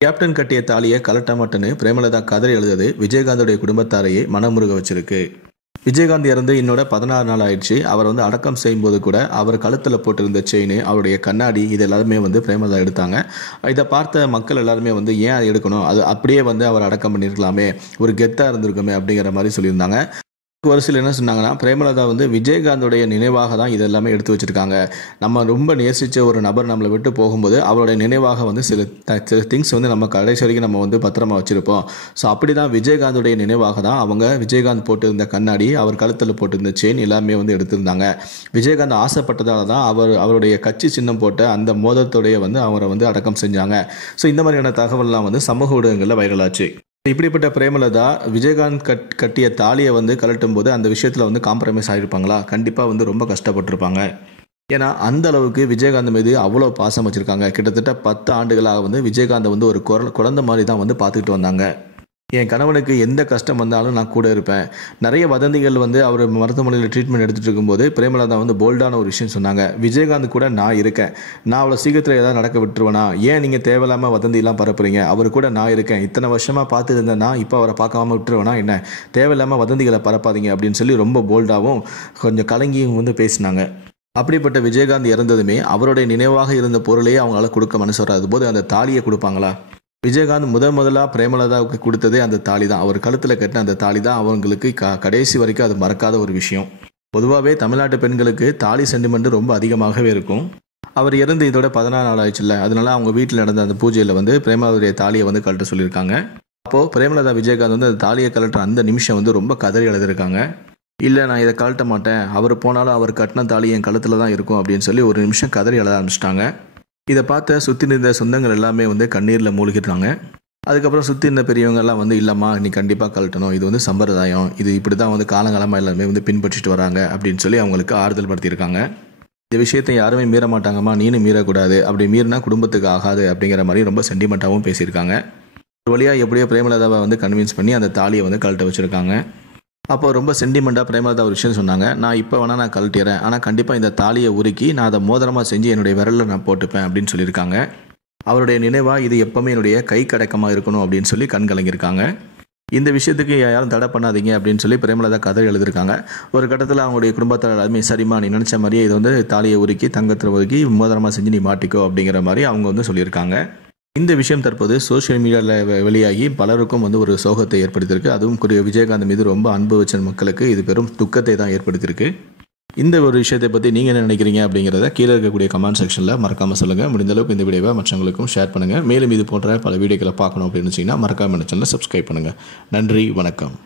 Captain கட்டிய தாலியை கலட்ட மாட்டேன்னு பிரேமலதா கதறி எழுதுது விஜயகாந்தோடைய குடும்பத்தாரையே மனமுருக வச்சிருக்கு. விஜயகாந்த் இறந்து இன்னோட 16 நாள் ஆயிடுச்சு. அவர் அடக்கம் செய்யும்போது கூட அவர் கழுத்தில் போட்டிருந்த செயின், அவருடைய கண்ணாடி, இது எல்லாருமே பிரேமலதா எடுத்தாங்க. இதை பார்த்த மக்கள் எல்லாருமே ஏன் அதை எடுக்கணும், அது அப்படியே அவர் அடக்கம் பண்ணியிருக்கலாமே, ஒரு கெத்தாக இருந்திருக்குமே அப்படிங்கிற மாதிரி சொல்லியிருந்தாங்க. ஒரு சிலர் என்ன சொன்னாங்கன்னா, பிரேமலதா விஜயகாந்தோடைய நினைவாக தான் இதெல்லாமே எடுத்து வச்சிருக்காங்க. நம்ம ரொம்ப நேசித்த ஒரு நபர் நம்மளை விட்டு போகும்போது அவருடைய நினைவாக சில திங்ஸ் நம்ம கடைசி வரைக்கும் நம்ம பத்திரமா வச்சிருப்போம். ஸோ அப்படி தான் விஜயகாந்தோடைய நினைவாக தான் அவங்க விஜயகாந்த் போட்டிருந்த கண்ணாடி, அவர் கழுத்தில் போட்டிருந்த செயின் எல்லாமே எடுத்திருந்தாங்க. விஜயகாந்த் ஆசைப்பட்டதால தான் அவருடைய கட்சி சின்னம் போட்ட அந்த மோதிரத்தோடைய அவரை அடக்கம் செஞ்சாங்க. ஸோ இந்த மாதிரியான தகவல்லாம் சமூக ஊடகங்களில் வைரலாச்சு. இப்படிப்பட்ட பிரேமலதா விஜயகாந்த் கட்டிய தாலியை கழட்டும் போது அந்த விஷயத்தில் காம்ப்ரமைஸ் ஆகிருப்பாங்களா? கண்டிப்பாக ரொம்ப கஷ்டப்பட்டிருப்பாங்க. ஏன்னா அந்த அளவுக்கு விஜயகாந்த் மீது அவ்வளோ பாசம் வச்சுருக்காங்க. கிட்டத்தட்ட 10 ஆண்டுகளாக விஜயகாந்த் ஒரு குழந்தை மாதிரி தான் பார்த்துக்கிட்டு வந்தாங்க. என் கணவனுக்கு எந்த கஷ்டம் வந்தாலும் நான் கூட இருப்பேன். நிறைய வதந்திகள் அவர் மருத்துவமனையில் ட்ரீட்மெண்ட் எடுத்துகிட்டு இருக்கும்போது பிரேமலதா போல்டான ஒரு விஷயம் சொன்னாங்க. விஜயகாந்த் கூட நான் இருக்கேன், நான் அவ்வளோ சீக்கிரத்தில் ஏதாவது நடக்க விட்டுருவேனா, ஏன் நீங்கள் தேவையில்லாமல் வதந்திலாம் பரப்புறீங்க, அவர் கூட நான் இருக்கேன், இத்தனை வருஷமாக பார்த்து இருந்தேன்னா இப்போ அவரை பார்க்காம விட்டுருவேனா என்ன, தேவையில்லாமல் வதந்திகளை பரப்பாதீங்க அப்படின்னு சொல்லி ரொம்ப போல்டாகவும் கொஞ்சம் கலங்கியும் பேசினாங்க. அப்படிப்பட்ட விஜயகாந்த் இறந்ததுமே அவருடைய நினைவாக இருந்த பொருளையே அவங்களால கொடுக்க மனசு வராது போது அந்த தாலியை கொடுப்பாங்களா? விஜயகாந்த் முதலாக பிரேமலதாவுக்கு கொடுத்ததே அந்த தாலி தான். அவர் கழுத்தில் கட்டின அந்த தாலி தான் அவங்களுக்கு கடைசி வரைக்கும் அது மறக்காத ஒரு விஷயம். பொதுவாகவே தமிழ்நாட்டு பெண்களுக்கு தாலி சென்டிமெண்ட் ரொம்ப அதிகமாகவே இருக்கும். அவர் இறந்து இதோட 14 நாள் ஆயிடுச்சுல்ல, அதனால அவங்க வீட்டில் நடந்த அந்த பூஜையில் பிரேமலதாவுடைய தாலியை கழட்ட சொல்லியிருக்காங்க. அப்போது பிரேமலதா விஜயகாந்த் அந்த தாலியை கழட்டுற அந்த நிமிஷம் ரொம்ப கதறி எழுதியிருக்காங்க. இல்லை, நான் இதை கழட்ட மாட்டேன், அவர் போனாலும் அவர் கட்டின தாலி என் கழுத்தில் தான் இருக்கும் அப்படின்னு சொல்லி ஒரு நிமிஷம் கதறி எழுத ஆரம்பிச்சிட்டாங்க. இதை பார்த்த சுற்றி இருந்த சொந்தங்கள் எல்லாமே கண்ணீரில் மூழ்கிட்டாங்க. அதுக்கப்புறம் சுற்றி இருந்த பெரியவங்கெல்லாம் இல்லைம்மா நீ கண்டிப்பாக கழட்டணும், இது சம்பிரதாயம், இது இப்படி தான் காலங்காலமாக எல்லாருமே பின்பற்றிட்டு வராங்க அப்படின்னு சொல்லி அவங்களுக்கு ஆறுதல் படுத்தியிருக்காங்க. இந்த விஷயத்தை யாருமே மீற மாட்டாங்கம்மா, நீனும் மீறக்கூடாது, அப்படி மீறினா குடும்பத்துக்கு ஆகாது அப்படிங்கிற மாதிரி ரொம்ப சென்டிமெண்ட்டாகவும் பேசியிருக்காங்க. ஒரு வழியாக எப்படியோ பிரேமலதாவை கன்வின்ஸ் பண்ணி அந்த தாலியை கழட்ட வச்சுருக்காங்க. அப்போ ரொம்ப சென்டிமெண்ட்டாக பிரேமலதா ஒரு விஷயம் சொன்னாங்க. நான் இப்போ வேணால் நான் கழட்டிடுறேன், ஆனால் கண்டிப்பாக இந்த தாலியை உருக்கி நான் அதை மோதிரமாக செஞ்சு என்னுடைய விரலில் நான் போட்டுப்பேன் அப்படின்னு சொல்லியிருக்காங்க. அவருடைய நினைவாக இது எப்போவுமே என்னுடைய கை கடக்கமாக இருக்கணும் அப்படின்னு சொல்லி கண் கலங்கியிருக்காங்க. இந்த விஷயத்துக்கு யாரும் தடை பண்ணாதீங்க அப்படின்னு சொல்லி பிரேமலதா கதை எழுதியிருக்காங்க. ஒரு கட்டத்தில் அவங்களுடைய குடும்பத்தார் எல்லாருமே சரிம்மா நீ நினச்ச மாதிரியே இது தாலியை உருக்கி தங்கத்தில் உருக்கி மோதிரமாக செஞ்சு நீ மாட்டிக்கோ அப்படிங்கிற மாதிரி அவங்க சொல்லியிருக்காங்க. இந்த விஷயம் தற்போது சோஷியல் மீடியாவில் வெளியாகி பலருக்கும் ஒரு சோகத்தை ஏற்படுத்தியிருக்கு. அதுவும் விஜயகாந்த் மீது ரொம்ப அன்பு வச்ச மக்களுக்கு இது பெரும் துக்கத்தை தான் ஏற்படுத்தியிருக்கு. இந்த ஒரு விஷயத்தை பற்றி நீங்கள் என்ன நினைக்கிறீங்க அப்படிங்கிறத கீழே இருக்கக்கூடிய கமெண்ட் செக்ஷனில் மறக்காமல் சொல்லுங்கள். முடிந்தளவுக்கு இந்த வீடியோவை மற்றவங்களுக்கும் ஷேர் பண்ணுங்கள். மேலும் இது போன்ற பல வீடியோக்களை பார்க்கணும் அப்படின்னு நினச்சிங்கன்னா மறக்காமல் சேனலை சப்ஸ்கிரைப் பண்ணுங்கள். நன்றி, வணக்கம்.